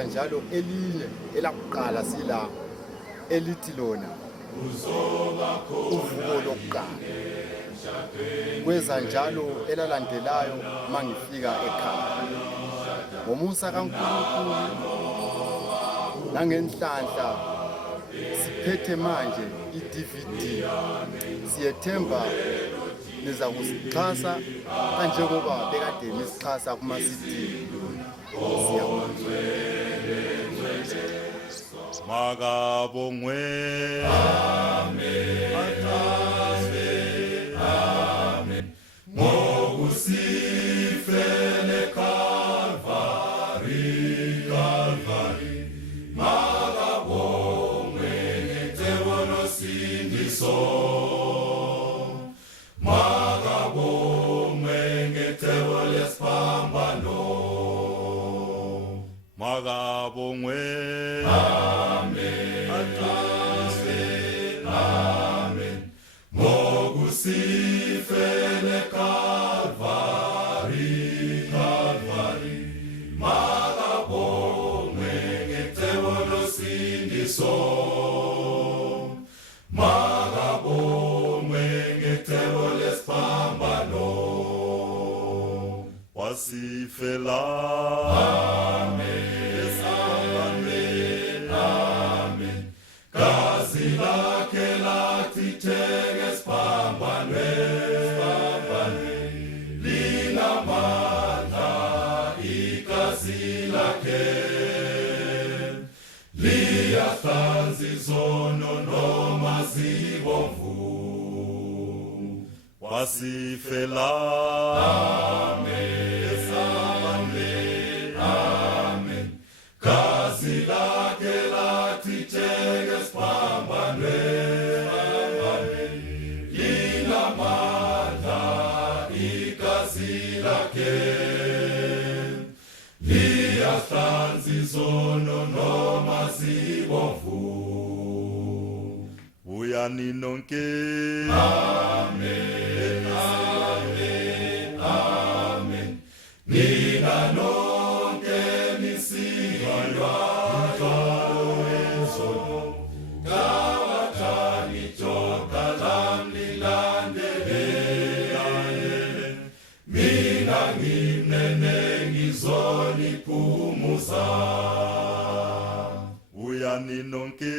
njalo elinye elakuqala sila elithi lona uvuko lokuqala. Kweza njalo elalandelayo mangifika ekhaya. Ngomusa kaNkulunkulu nangenhlanhla siphethe manje iDVD. Siyethemba niza kusixhasa kanjengoba bekade nisixhasa kuma CD. Makabongwe amen amen ngokufele Calvary Calvary makabongwe ngecebo losindiso makabongwe ngecebo lesipambano makabongwe amen amen ngokufele Calvary Calvary makabongwe ngecebo losindiso makabongwe ngecebo lesipambano wasifela amen lakhe lathitheke sipambanwe linamandla igazi lakhe liyahlanza izono noma zibomvu wasifela amen amen gazi lakhe lathitheke sipambanwe linamandla igazi lakhe liyahlanza izono noma zibomvu uyani nonke amen amen amen nina nonke nisikaywa uyani nonke